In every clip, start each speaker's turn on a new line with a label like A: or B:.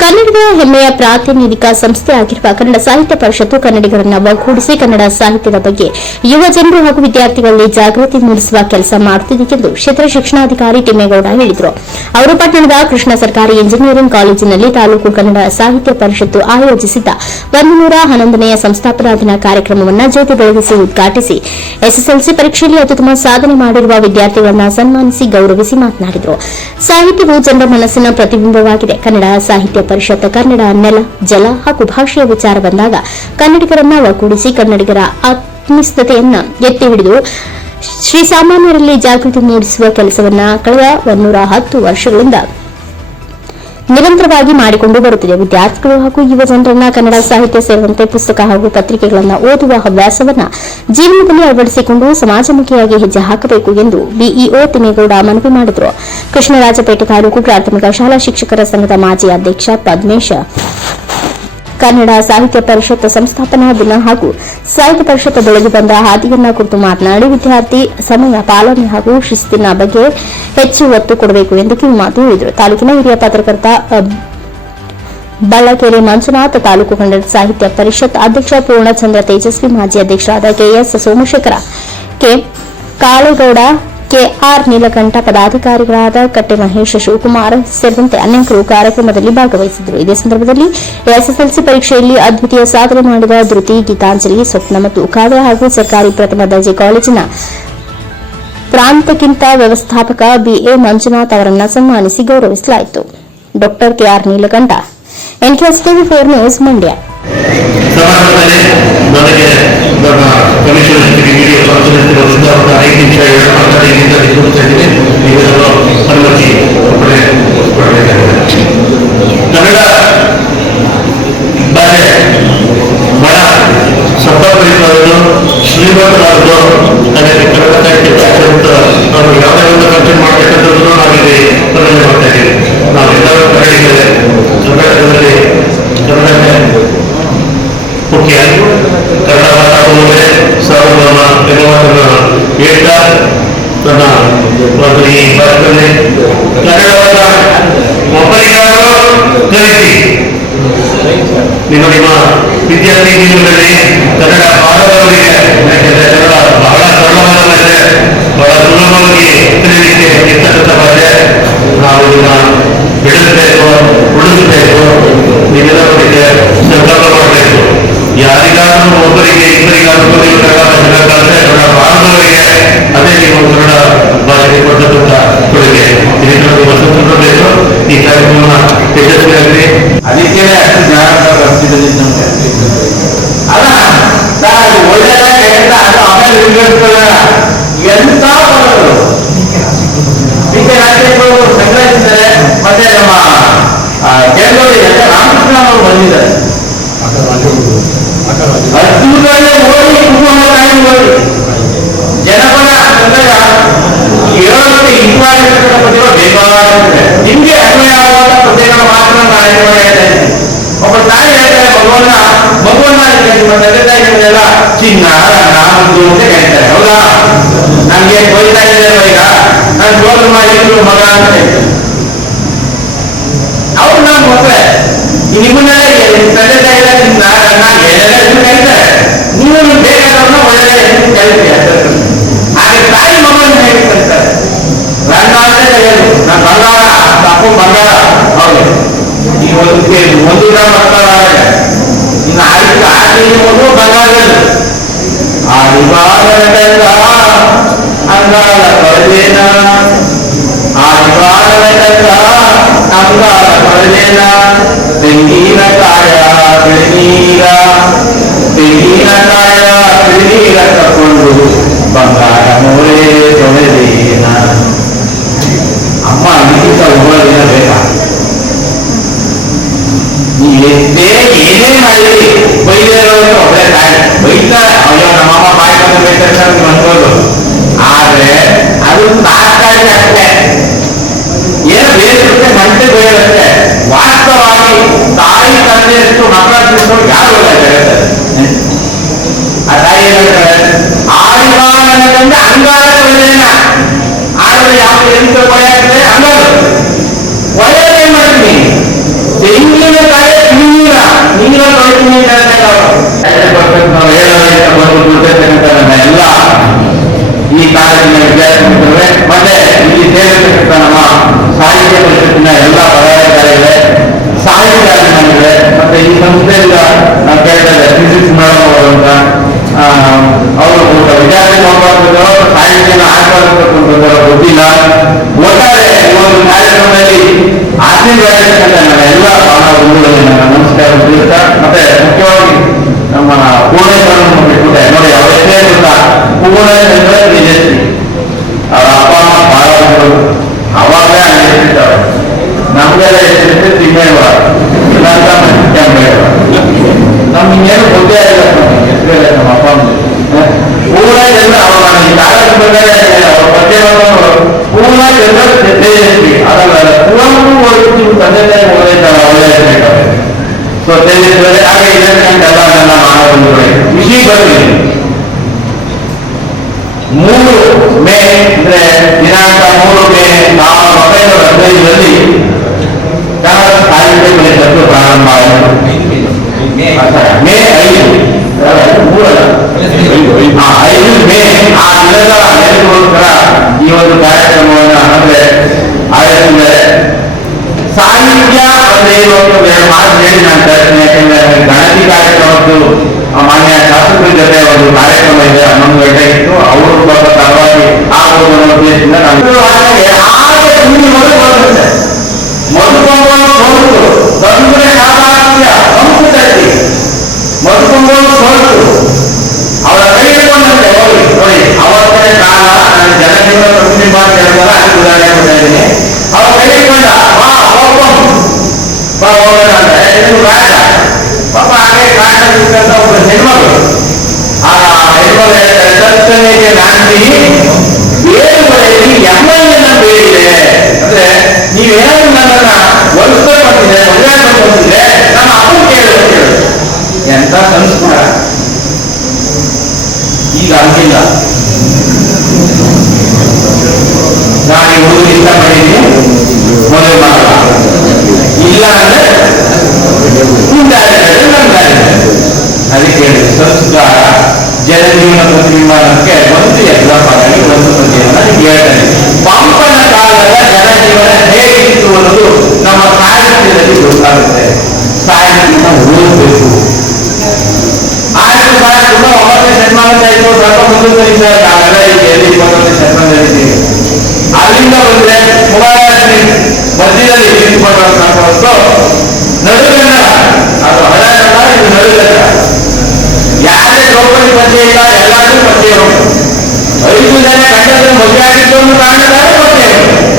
A: buscar ಕನ್ನಡದ ಹೆಮ್ಮೆಯ ಪ್ರಾತಿನಿಧಿಕ ಸಂಸ್ಥೆಯಾಗಿರುವ ಕನ್ನಡ ಸಾಹಿತ್ಯ ಪರಿಷತ್ತು ಕನ್ನಡಿಗರನ್ನು ಒಗ್ಗೂಡಿಸಿ ಕನ್ನಡ ಸಾಹಿತ್ಯದ ಬಗ್ಗೆ ಯುವ ಜನರು ಹಾಗೂ ವಿದ್ಯಾರ್ಥಿಗಳಲ್ಲಿ ಜಾಗೃತಿ ಮೂಡಿಸುವ ಕೆಲಸ ಮಾಡುತ್ತಿದೆ ಎಂದು ಕ್ಷೇತ್ರ ಶಿಕ್ಷಣಾಧಿಕಾರಿ ತಿಮ್ಮೇಗೌಡ ಹೇಳಿದರು. ಅವರು ಪಟ್ಟಣದ ಕೃಷ್ಣ ಸರ್ಕಾರಿ ಇಂಜಿನಿಯರಿಂಗ್ ಕಾಲೇಜಿನಲ್ಲಿ ತಾಲೂಕು ಕನ್ನಡ ಸಾಹಿತ್ಯ ಪರಿಷತ್ತು ಆಯೋಜಿಸಿದ್ದ ಒಂದು ನೂರ ಹನ್ನೊಂದನೆಯ ಸಂಸ್ಥಾಪನಾ ದಿನ ಕಾರ್ಯಕ್ರಮವನ್ನು ಜ್ಯೋತಿ ಬೆಳಗಿಸಿ ಉದ್ಘಾಟಿಸಿ ಎಸ್ಎಸ್ಎಲ್ಸಿ ಪರೀಕ್ಷೆಯಲ್ಲಿ ಅತ್ಯುತ್ತಮ ಸಾಧನೆ ಮಾಡಿರುವ ವಿದ್ಯಾರ್ಥಿಗಳನ್ನು ಸನ್ಮಾನಿಸಿ ಗೌರವಿಸಿ ಮಾತನಾಡಿದರು. ಸಾಹಿತ್ಯವು ಜನರ ಮನಸ್ಸಿನ ಪ್ರತಿಬಿಂಬವಾಗಿದೆ. ಕನ್ನಡ ಸಾಹಿತ್ಯ ಪರಿಷತ್ ಕನ್ನಡ ನೆಲ ಜಲ ಹಾಗೂ ಭಾಷೆಯ ವಿಚಾರ ಬಂದಾಗ ಕನ್ನಡಿಗರನ್ನ ಒಗ್ಗೂಡಿಸಿ ಕನ್ನಡಿಗರ ಆತ್ಮಸ್ಥತೆಯನ್ನ ಎತ್ತಿ ಹಿಡಿದು ಶ್ರೀಸಾಮಾನ್ಯರಲ್ಲಿ ಜಾಗೃತಿ ಮೂಡಿಸುವ ಕೆಲಸವನ್ನ ಕಳೆದ ಒಂದೂರ ಹತ್ತು ವರ್ಷಗಳಿಂದ ನಿರಂತರವಾಗಿ ಮಾಡಿಕೊಂಡು ಬರುತ್ತಿದೆ. ವಿದ್ಯಾರ್ಥಿಗಳು ಹಾಗೂ ಯುವ ಜನರನ್ನ ಕನ್ನಡ ಸಾಹಿತ್ಯ ಸೇರಿದಂತೆ ಪುಸ್ತಕ ಹಾಗೂ ಪತ್ರಿಕೆಗಳನ್ನು ಓದುವ ಹವ್ಯಾಸವನ್ನ ಜೀವನದಲ್ಲಿ ಅಳವಡಿಸಿಕೊಂಡು ಸಮಾಜಮುಖಿಯಾಗಿ ಹೆಜ್ಜೆ ಹಾಕಬೇಕು ಎಂದು ಬಿಇಒ ತಿಮ್ಮೇಗೌಡ ಮನವಿ ಮಾಡಿದರು. ಕೃಷ್ಣರಾಜಪೇಟೆ ತಾಲೂಕು ಪ್ರಾಥಮಿಕ ಶಾಲಾ ಶಿಕ್ಷಕರ ಸಂಘದ ಮಾಜಿ ಅಧ್ಯಕ್ಷ ಪದ್ಮೇಶ. ಕನ್ನಡ ಸಾಹಿತ್ಯ ಪರಿಷತ್ ಸಂಸ್ಥಾಪನಾ ದಿನ ಹಾಗೂ ಸಾಹಿತ್ಯ ಪರಿಷತ್ ಬೆಳೆದು ಬಂದ ಹಾದಿಯನ್ನ ಕುರಿತು ಮಾತನಾಡಿ, ವಿದ್ಯಾರ್ಥಿ ಸಮಯ ಪಾಲನೆ ಹಾಗೂ ಶಿಸ್ತಿನ ಬಗ್ಗೆ ಹೆಚ್ಚು ಒತ್ತು ಕೊಡಬೇಕು ಎಂದು ಕಿವಿಮಾತು ಹೇಳಿದರು. ತಾಲೂಕಿನ ಹಿರಿಯ ಪತ್ರಕರ್ತ ಬಳ್ಳಕೆರೆ ಮಂಜುನಾಥ್ ತಾಲೂಕು ಕನ್ನಡ ಸಾಹಿತ್ಯ ಪರಿಷತ್ ಅಧ್ಯಕ್ಷ ಪೂರ್ಣಚಂದ್ರ ತೇಜಸ್ವಿ, ಮಾಜಿ ಅಧ್ಯಕ್ಷರಾದ KS Somashekara, K Kalegowda KR Neelakantha ಪದಾಧಿಕಾರಿಗಳಾದ Katte Mahesh Shivakumar ಸೇರಿದಂತೆ ಅನೇಕರು ಕಾರ್ಯಕ್ರಮದಲ್ಲಿ ಭಾಗವಹಿಸಿದ್ದರು ಇದೇ ಸಂದರ್ಭದಲ್ಲಿ ಎಸ್ಎಸ್ಎಲ್ಸಿ ಪರೀಕ್ಷೆಯಲ್ಲಿ ಅದ್ವಿತೀಯ ಸಾಧನೆ ಮಾಡಿದ ಧೃತಿ, ಗೀತಾಂಜಲಿ, ಸ್ವಪ್ನ ಮತ್ತು ಉಕಾದ ಹಾಗೂ ಸರ್ಕಾರಿ ಪ್ರಥಮ ದರ್ಜೆ ಕಾಲೇಜಿನ ಪ್ರಾಂತಕ್ಕಿಂತ ವ್ಯವಸ್ಥಾಪಕ ಬಿಎ ಮಂಜುನಾಥ್ ಅವರನ್ನು ಸನ್ಮಾನಿಸಿ ಗೌರವಿಸಲಾಯಿತು. Doctor KR Neelakantha, NKS TV four news, Mandya.
B: ಸಮಾರಂಭದಲ್ಲಿ ನನಗೆ ನನ್ನ ಕಮಿಷನರ್ ಜೊತೆಗೆ ನೀಡಿ ಐದು ನಿಮಿಷ ಎರಡು ಮಾತಾಡಿಯಿಂದ ವಿದ್ಯಾರ್ಥಿ ಜೀವನದಲ್ಲಿ ಕನ್ನಡ ಬಾರದವರಿಗೆ ಯಾಕೆಂದರೆ ಕನ್ನಡ ಬಹಳ ಸರಳವಾದ ಭಾಷೆ ಬಹಳ ಸುಲಭವಾಗಿ ತಿಳಿಯಲಿಕ್ಕೆ ಇರ್ತಕ್ಕಂಥ ಭಾಷೆ ನಾವು ಇದನ್ನ ಬೆಳೆಸಬೇಕು ಉಳಿಸಬೇಕು ನೀವೆಲ್ಲರೂ ಇದಕ್ಕೆ ಸಂಕಲ್ಪ ಮಾಡಬೇಕು ಯಾರಿಗಾದ್ರೂ ಒಬ್ಬರಿಗೆ ಇಬ್ಬರಿಗಾದ್ರೂ ನೀವು ಕನ್ನಡ ಭಾಷೆ
C: ಬಂದಿದ್ದಾರೆ ಅದ್ಭುತವಾಗಿ ಓದಿ ಕುಟುಂಬಕ್ಕಾಗಿ ಓದಿ ಜನಪದ ಕನ್ನಡ ಹೇಳೋದಕ್ಕೆ ಇಂಪಾರ್ಟೆಂಟ್ ಪದ್ಯಗಳು ಬೇಕಾಗುತ್ತೆ ನಿಮ್ಗೆ ಅನ್ವಯವಾದ ಪದ್ಯಗಳು ಮಾತ್ರ ನಾನು ಆಯ್ಕೆ ಮಾಡಿ ಹೇಳ್ತಾ ಇದ್ದೀನಿ ಒಬ್ಬ ತಾಯಿ ಹೇಳ್ತಾರೆ ಭಗವನ್ನ ಭಗವನ್ನ ನಿಮ್ಮ ತಂದೆ ತಾಯಿಗಳೆಲ್ಲ ಚಿನ್ನ ರನ್ನ ಮುದ್ದು ಅಂತ ಹೇಳ್ತಾರೆ ಹೌದಾ ನಮ್ಗೆ ಕೊಯ್ತಾ ಇದ್ದಾರೆ ಈಗ ನಾನು ಜೋಲು ಮಾಡಿ ಮಗ ಅಂತ ಹೇಳ್ತಾರೆ ಅವ್ರು ನಾವು ಮಕ್ಕಳೇ ನಿಮ್ಮನ್ನೆಲ್ಲ ನಿಮ್ ತಂದೆ ತಾಯಿ ಎಲ್ಲ ನಿಮ್ನ ರನ್ನ ಏನೆಲ್ಲ ಹೆಸರು ಕರೀತಾರೆ ನೀವು ನಿಮ್ಗೆ ಬೇಕಾದವ್ರನ್ನ ಒಳ್ಳೆ ಹೆಸರು ಕರೀತೀರಿ ಹಾಗೆ ತಾಯಿ ಮಗನ ಹೇಗೆ ಕರೀತಾರೆ ರನ್ನ ಅಂತ ಕರೆಯೋದು ನಾನು ಬಂಗಾರ ತಪ್ಪು ಬಂಗಾರ ಹೌದು ಈ ಒಂದು ಒಂದು ಗ್ರಾಮ ಮಕ್ಕಳಾಗ ಇನ್ನು ಆಯ್ತು ಆಗಿ ಮಗು ಬಂಗಾರದಲ್ಲಿ ಆ ವಿವಾದವೆಲ್ಲ ಅಂಗಾಲ ಕೊರದೇನ ಆ ವಿವಾದವೆಲ್ಲ ಅಂಗಾಲ ಕೊರದೇನ ತೆಂಗಿನಕಾಯ ಬಿಳಿನೀರ ತೆಂಗಿನಕಾಯ ಬಿಳಿನೀರ ತಕೊಂಡು ಬಂಗಾರ ಮೂರೇ ತೊಳೆದೇನ ಮಕ್ಕಳಲ್ಲಿ ಎಷ್ಟು ಮಕ್ಕಳ ತಿಳ್ಕೊಂಡು ಯಾರು ಅದಾಗಿ ಆದಿವಾರದಿಂದ ಅಂಗಾರದ ಒಳ್ಳೆಯ ಆದ್ರೆ ಯಾವ ಎಂತ ಒಳ್ಳೆಯ ಅಂಗಾರ ಒಳ್ಳೆಯ ಏನ್ ಮಾಡ್ತೀನಿ ತೆಂಗಿನ ಕಾಯಿ ತಿಂಗಿಲ್ಲ ನೀರ ತೊಳಿತೀನಿ ಅಂತ ಹೇಳೋದು ಹೇಳೋದು ಗೊತ್ತಿಲ್ಲ. ಒಟ್ಟಾರೆ ಒಂದು ಕಾರ್ಯಕ್ರಮದಲ್ಲಿ ಆಶೀರ್ವಾದಿಸಿದಂತ ನಮ್ಮೆಲ್ಲ ಭಾವನಾ ನನ್ನ ನಮಸ್ಕಾರ ಮತ್ತೆ ಮುಖ್ಯವಾಗಿ ನಮ್ಮ ಪೂರ್ಣೇಶ್ವರನ್ನು ಬಿಟ್ಬಿಟ್ಟೆ ನೋಡಿ ಅವರಷ್ಟೇ ಅಂತ ಪೂರ್ಣೇಶ್ವರ ತೇಜಸ್ವಿ ಅವರ ಅಪ್ಪ, ಅಮ್ಮ ಭಾಳ ತೇಜಸ್ವಿ ಹಾಗೆ ಇದಕ್ಕೆಲ್ಲ ನನ್ನ ಮಾನವ ವಿಷಯ ಬರ್ತೀನಿ ಮೂರು ಮೇ ಅಂದ್ರೆ ದಿನಾಂಕ ಮೂರು ಮೇ ಸಾವಿರದ ಒಂಬೈನೂರ ಹದಿನೈದರಲ್ಲಿ ಕನ್ನಡ ಸಾಹಿತ್ಯ ಪರಿಷತ್ತು ಪ್ರಾರಂಭ ಆಯಿತು ಮೇ ಐದು ಮೂರಲ್ಲ ಹಾ, ಐದು ಮೇ ಆ ದಿನದ ನೆನಪಿಗೋಸ್ಕರ ಈ ಒಂದು ಕಾರ್ಯಕ್ರಮವನ್ನು ಅಂದ್ರೆ ಆಯೋಜಿಸಿದ್ದಾರೆ ಸಾಹಿತ್ಯ ಅಂದ್ರೆ ಬೇರೆ ಮಾತು ಹೇಳಿ ನಾನು ತರ್ತೀನಿ ಯಾಕಂದ್ರೆ ಗಣತಿ ಕಾರ್ಯಕ್ರಮದ್ದು ಮಾನ್ಯ ಶಾಸಕರ ಜೊತೆ ಒಂದು ಕಾರ್ಯಕ್ರಮ ಇದೆ, ಹನ್ನೊಂದು ಗಂಟೆ ಇತ್ತು. ಅವರು ಹಾಗೆ ತಂದ್ರೆ ಸಂಸ್ಕೃತಿ ಅವರ ಕೈಗೊಂಡಂತೆ ಹೋಗಿ ನೋಡಿ ಅವತ್ತನೇ ಕಾಲ ಜನಜೀವನ ಮಾಡ್ತಾ ಹೇಳ್ತಾರೆ ಹಾಗೆ ಒಂದು ಹೆಣ್ಮಗಳು. ಆ ಹೆಣ್ಮಗಳು ಹೇಳ್ತಾರೆ ಸತ್ತನಿಗೆ ನಾಂದಿ ಬೇರುಗಳಲ್ಲಿ ಎಮ್ಮನ್ನ ಬೇಡಿದೆ. ಅಂದ್ರೆ ನೀವೇನಾದ್ರೂ ನನ್ನನ್ನ ಒಲಿಸ್ತಾ ಬಂದಿದೆ ಮದುವೆ ಬಂದಿದೆ ನಮ್ಮ ಅಪ್ಪನ ಕೇಳೋದು ಕೇಳು ಎಂತ ಸಂಸ್ಕಾರ ಈಗ ಆಗಿಲ್ಲ ನಾನು ಈ ಹುಡುಗ ಇಷ್ಟಪಟ್ಟಿದ್ದೀನಿ ಮದುವೆ ಮಾಡಲ್ಲ. ಇಲ್ಲ ಅಂದ್ರೆ ಮುಂದಾಗಿದೆ ನಂದಾಗಿದೆ ಅದಕ್ಕೆ ಹೇಳಿ ಸಂಸ್ಕಾರ ಜನಜೀವನ ಪ್ರತಿಬಿಂಬನಕ್ಕೆ ಒಂದು ಎಕ್ಸಾಮ್ ಆಗಿ ಒಂದು ಪ್ರತಿಯನ್ನ ಹೇಳ್ತಾನೆ ಪಂಪನ ಕಾಲದ ಜನಜೀವನ ಹೇಗಿತ್ತು ಅನ್ನೋದು ನಮ್ಮ ಸಾಹಿತ್ಯದಲ್ಲಿ ಗೊತ್ತಾಗುತ್ತೆ ಸಾಹಿತ್ಯನ ಓದಬೇಕು ಆಯ್ತು ಸಾಹಿತ್ಯ ಒಂಬತ್ತನೇ ಶತಮಾನದ ಆಯ್ತು ಸ್ವಲ್ಪ ಈಗ ಎಲ್ಲಿ ಇಪ್ಪತ್ತೊಂದನೇ ಶತಮಾನದಲ್ಲಿ ಅಲ್ಲಿಂದ ಬಂದ್ರೆ
D: त्यांनी सांगितलं म्हणजे आधी करून कारण काय होते?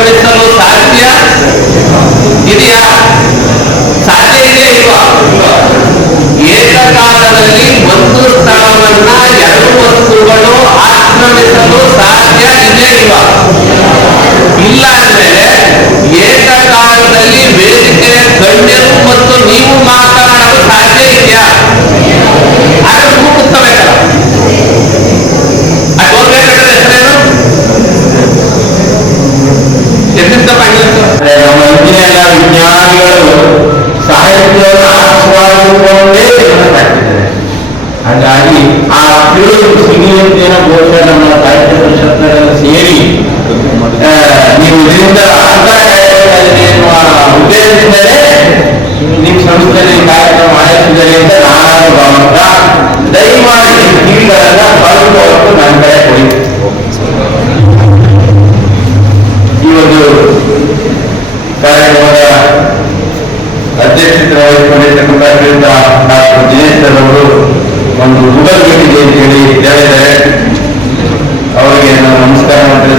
D: ಆಕ್ರಮಿಸಲು ಸಾಧ್ಯ? ಇದೆಯಾ? ಸಾಧ್ಯ ಇದೆಯಾ ಇಲ್ವಾ? ಏಕಕಾಲದಲ್ಲಿ ಒಂದು ಸ್ಥಳವನ್ನ ಎರಡು ವಸ್ತುಗಳು ಆಕ್ರಮಿಸಲು ಸಾಧ್ಯ ಇದೆಯಾ ಇಲ್ವಾ? ಇಲ್ಲ ಅಂದ್ಮೇಲೆ